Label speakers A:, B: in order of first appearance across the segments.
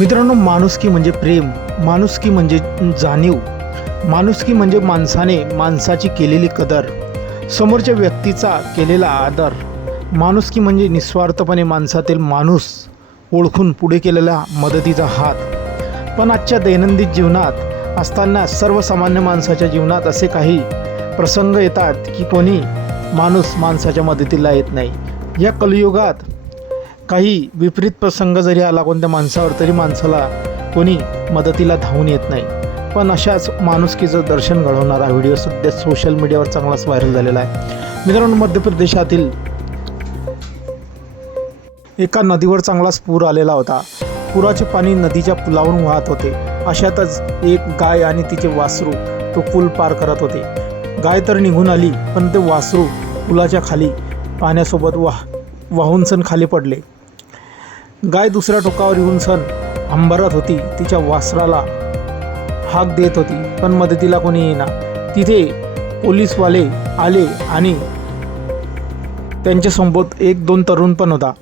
A: मित्रांनो माणुसकी म्हणजे प्रेम माणुसकी म्हणजे जाणीव माणुसकी म्हणजे माणसाने माणसाची केलेली कदर समोरच्या व्यक्तीचा केलेला आदर. माणुसकी म्हणजे निस्वार्थपणे माणसातील माणूस ओळखून पुढे केलेला मदतीचा हात. पण आजच्या दैनंदिन जीवनात असताना सर्वसामान्य माणसाच्या जीवनात असे काही प्रसंग येतात की कोणी माणूस माणसाच्या मदतीला येत नाही. या कलियुगात काही विपरीत प्रसंग जरी आला कोणत्या माणसावर तरी माणसाला कोणी मदतीला धावून येत नाही. पण अशाच माणुसकीचं दर्शन घडवणारा व्हिडिओ सध्या सोशल मीडियावर चांगलाच व्हायरल झालेला आहे. मित्रांनो मध्य प्रदेशातील एका नदीवर चांगलाच पूर आलेला होता. पुराचे पाणी नदीच्या पुलावरून वाहत होते. अशातच एक गाय आणि तिचे वासरू तो पूल पार करत होते. गाय तर निघून आली पण ते वासरू पुलाच्या खाली पाण्यासोबत वाह वाहून सण खाली पडले. गाय दुसऱ्या टोकावर येऊन सण अंबरत होती. तिच्या वासराला हाक देत होती पण मदतीला कोणी येईना. तिथे पोलीसवाले आले आणि त्यांच्यासोबत एक दोन तरुण पण होता.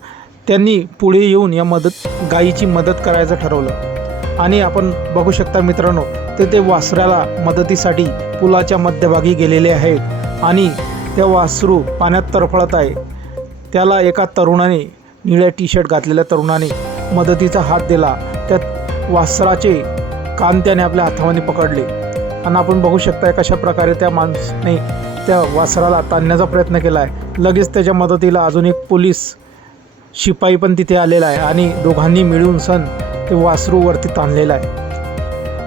A: त्यांनी पुढे येऊन या मदत गायीची मदत करायचं ठरवलं. आणि आपण बघू शकता मित्रांनो ते ते वासराला मदतीसाठी पुलाच्या मध्यभागी गेलेले आहेत आणि त्या वासरू पाण्यात तरफळत आहे. त्याला एका तरुणाने निळ्या टी शर्ट घातलेल्या तरुणाने मदतीचा हात दिला. त्या वासराचे कान त्याने आपल्या हातामध्ये पकडले. आणि आपण बघू शकताय कशा प्रकारे त्या माणसाने त्या वासराला ताणण्याचा प्रयत्न केला आहे लगेच त्याच्या मदतीला अजून एक पोलीस शिपाई पण तिथे आलेला आहे आणि दोघांनी मिळून सण ते वासरू वरती ताणलेलं आहे.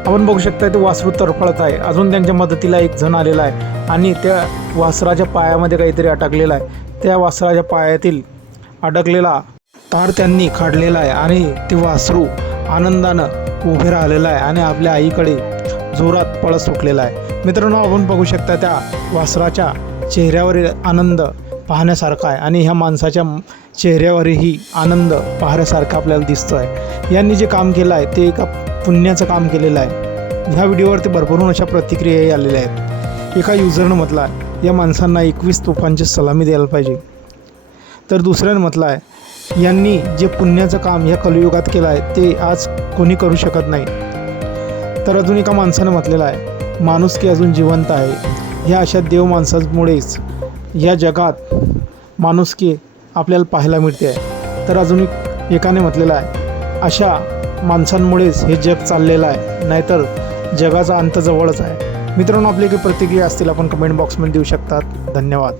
A: आपण बघू शकता ते वासरू तरफळत आहे. अजून त्यांच्या मदतीला एक जण आलेला आहे आणि त्या वासराच्या पायामध्ये काहीतरी अटकलेला आहे. त्या वासराच्या पायातील अडकलेला. तार त्यांनी काढलेला आहे आणि ते वासरू आनंदानं उभे राहिलेलं आहे आणि आपल्या आईकडे जोरात पळस सुटलेला आहे. मित्रांनो आपण बघू शकता त्या वासराच्या चेहऱ्यावरील आनंद पाहण्यासारखा आहे आणि ह्या माणसाच्या चेहऱ्यावरही आनंद पाहण्यासारखा आपल्याला दिसतो आहे यांनी जे काम केलं आहे ते एका पुण्याचं काम केलेलं आहे. ह्या व्हिडिओवरती भरभरून अशा प्रतिक्रियाही आलेल्या आहेत. एका युजरनं म्हटलं आहे या माणसांना एकवीस तुफांची सलामी द्यायला पाहिजे. तर दुसऱ्यानं म्हटलं आहे यांनी जे पुण्याचं काम या कलियुगात केलं आहे ते आज कोणी करू शकत नाही. तर अजून एका माणसानं म्हटलेलं आहे माणुसकी अजून जिवंत आहे. ह्या अशा देव माणसांमुळेच या जगात माणुसकी आपल्याला पाहायला मिळते आहे. तर अजून एकाने म्हटलेलं आहे अशा माणसांमुळेच हे जग चाललेलं आहे नाहीतर जगाचा अंत जवळच आहे. मित्रांनो आपली काही प्रतिक्रिया असतील आपण कमेंट बॉक्समध्ये देऊ शकतात. धन्यवाद.